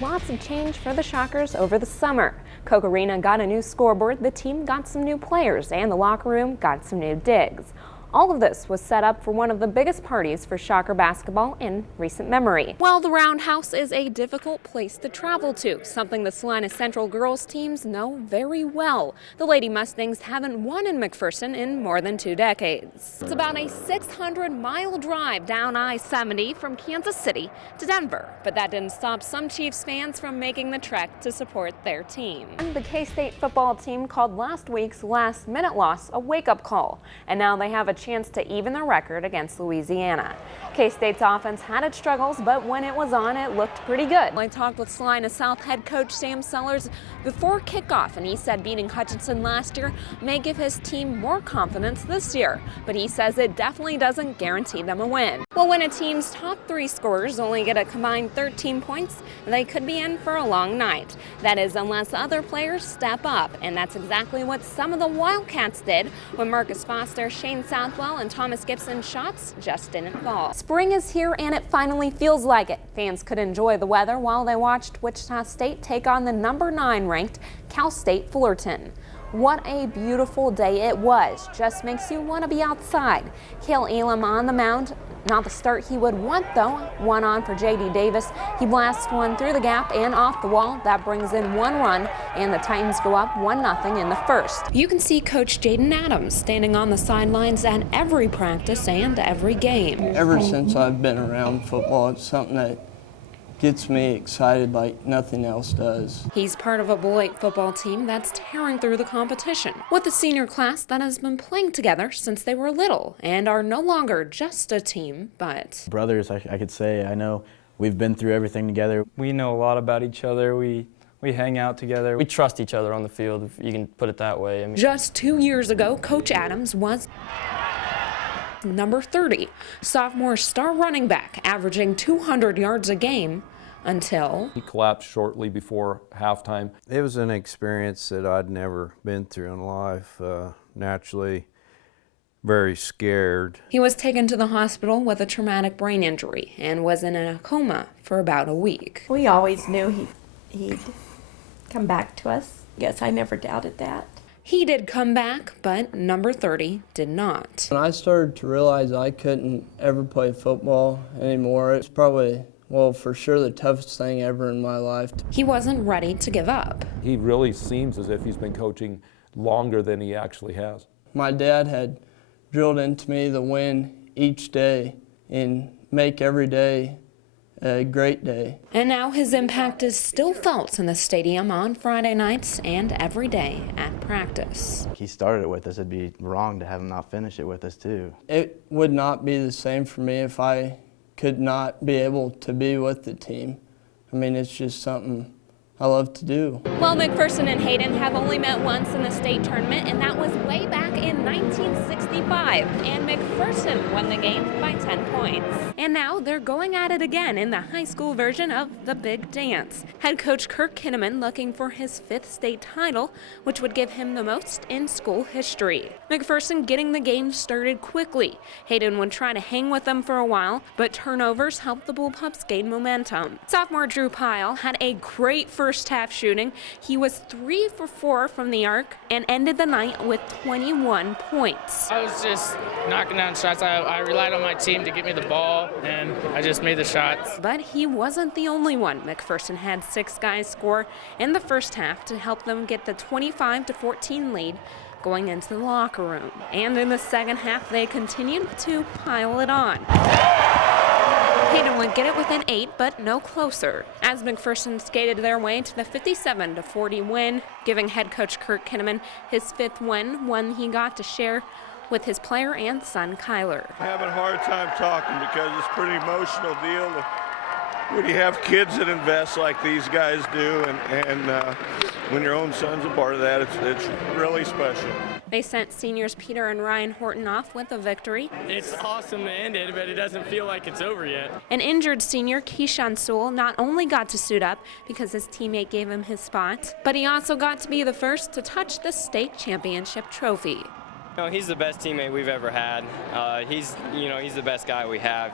lots of change for the Shockers over the summer. Koch Arena got a new scoreboard, the team got some new players, and the locker room got some new digs. All of this was set up for one of the biggest parties for Shocker basketball in recent memory. Well, the Roundhouse is a difficult place to travel to, something the Salina Central girls teams know very well. The Lady Mustangs haven't won in McPherson in more than 2 decades. It's about a 600-mile drive down I-70 from Kansas City to Denver, but that didn't stop some Chiefs fans from making the trek to support their team. And the K-State football team called last week's last-minute loss a wake-up call, and now they have a chance to even their record against Louisiana. K-State's offense had its struggles, but when it was on, it looked pretty good. I talked with Salina South head coach Sam Sellers before kickoff, and he said beating Hutchinson last year may give his team more confidence this year, but he says it definitely doesn't guarantee them a win. Well, when a team's top 3 scorers only get a combined 13 points, they could be in for a long night. That is, unless other players step up, and that's exactly what some of the Wildcats did when Marcus Foster, Shane Southwell, and Thomas Gibson's shots just didn't fall. Spring is here, and it finally feels like it. Fans could enjoy the weather while they watched Wichita State take on the number 9 ranked Cal State Fullerton. What a beautiful day it was. Just makes you want to be outside. Cale Elam on the mound. Not the start he would want, though. One on for J.D. Davis. He blasts one through the gap and off the wall. That brings in 1 run, and the Titans go up 1-0 in the first. You can see Coach Jaden Adams standing on the sidelines at every practice and every game. Ever since I've been around football, it's something that gets me excited like nothing else does. He's part of a Beloit football team that's tearing through the competition, with a senior class that has been playing together since they were little and are no longer just a team, but brothers, I could say. I know we've been through everything together. We know a lot about each other. We hang out together. We trust each other on the field, if you can put it that way. I mean, just 2 years ago, Coach Adams was number 30, sophomore star running back, averaging 200 yards a game until he collapsed shortly before halftime. It was an experience that I'd never been through in life. Naturally, very scared. He was taken to the hospital with a traumatic brain injury and was in a coma for about a week. We always knew he'd come back to us. Yes, I never doubted that. He did come back, but number 30 did not. When I started to realize I couldn't ever play football anymore, it's probably, well, for sure the toughest thing ever in my life. He wasn't ready to give up. He really seems as if he's been coaching longer than he actually has. My dad had drilled into me the win each day and make every day a great day. And now his impact is still felt in the stadium on Friday nights and every day at practice. He started it with us. It'd be wrong to have him not finish it with us, too. It would not be the same for me if I could not be able to be with the team. I mean, it's just something I love to do. Well, McPherson and Hayden have only met once in the state tournament, and that was way back in 1965. And McPherson won the game by 10 points. And now they're going at it again in the high school version of the Big Dance. Head coach Kirk Kinnaman looking for his 5th state title, which would give him the most in school history. McPherson getting the game started quickly. Hayden would try to hang with them for a while, but turnovers helped the Bullpups gain momentum. Sophomore Drew Pyle had a great first half shooting. He was 3 for 4 from the arc and ended the night with 21 points. I was just knocking down shots. I relied on my team to get me the ball, and I just made the shots. But he wasn't the only one. McPherson had 6 guys score in the first half to help them get the 25-14 lead going into the locker room. And in the second half, they continued to pile it on. Hayden would get it within 8, but no closer, as McPherson skated their way to the 57-40 win, giving head coach Kirk Kinnaman his 5th win, one he got to share with his player and son Kyler. I'm having a hard time talking because it's a pretty emotional deal when you have kids that invest like these guys do, and when your own son's a part of that, it's really special. They sent seniors Peter and Ryan Horton off with a victory. it's awesome to end it, but it doesn't feel like it's over yet. An injured senior, Keyshawn Sewell, not only got to suit up because his teammate gave him his spot, but he also got to be the first to touch the state championship trophy. He's the best teammate we've ever had. He's the best guy we have.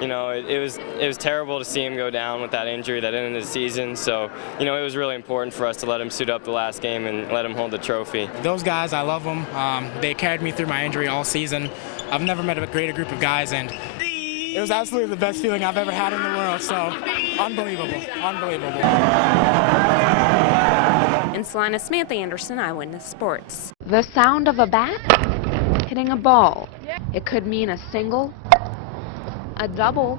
It was terrible to see him go down with that injury that ended the season. So, it was really important for us to let him suit up the last game and let him hold the trophy. Those guys, I love them. They carried me through my injury all season. I've never met a greater group of guys, and it was absolutely the best feeling I've ever had in the world. So, unbelievable, unbelievable. In Salina, Samantha Anderson, Eyewitness Sports. The sound of a bat hitting a ball. It could mean a single, a double,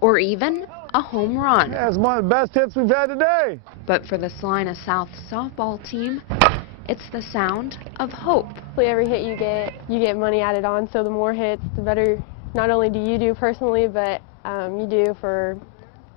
or even a home run. Yeah, it's one of the best hits we've had today. But for the Salina South softball team, it's the sound of hope. Every hit you get money added on, so the more hits, the better not only do you do personally, but you do for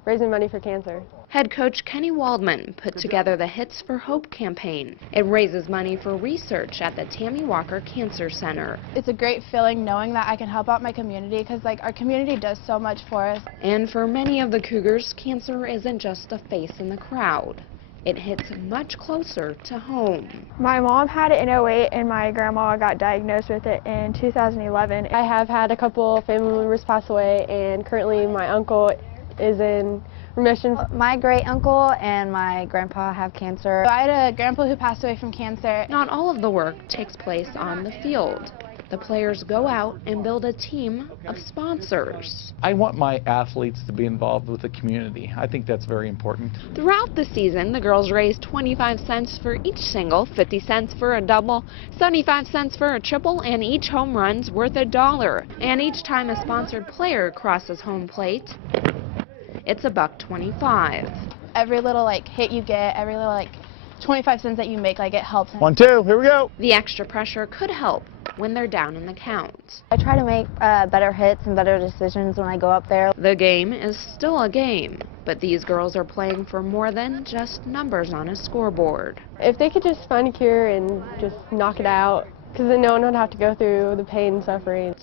raising money for cancer. Head coach Kenny Waldman put together the Hits for Hope campaign. It raises money for research at the Tammy Walker Cancer Center. It's a great feeling knowing that I can help out my community because our community does so much for us. And for many of the Cougars, cancer isn't just a face in the crowd. It hits much closer to home. My mom had it in 2008 and my grandma got diagnosed with it in 2011. I have had a couple family members pass away, and currently my uncle is in remission. My great uncle and my grandpa have cancer. I had a grandpa who passed away from cancer. Not all of the work takes place on the field. The players go out and build a team of sponsors. I want my athletes to be involved with the community. I think that's very important. Throughout the season, the girls raised 25 cents for each single, 50 cents for a double, 75 cents for a triple, and each home run's worth $1. And each time a sponsored player crosses home plate, it's $1.25. Every little hit you get, every little 25 cents that you make, it helps. 1, 2, here we go. The extra pressure could help when they're down in the count. I try to make better hits and better decisions when I go up there. The game is still a game, but these girls are playing for more than just numbers on a scoreboard. If they could just find a cure and just knock it out, because then no one would have to go through the pain and suffering.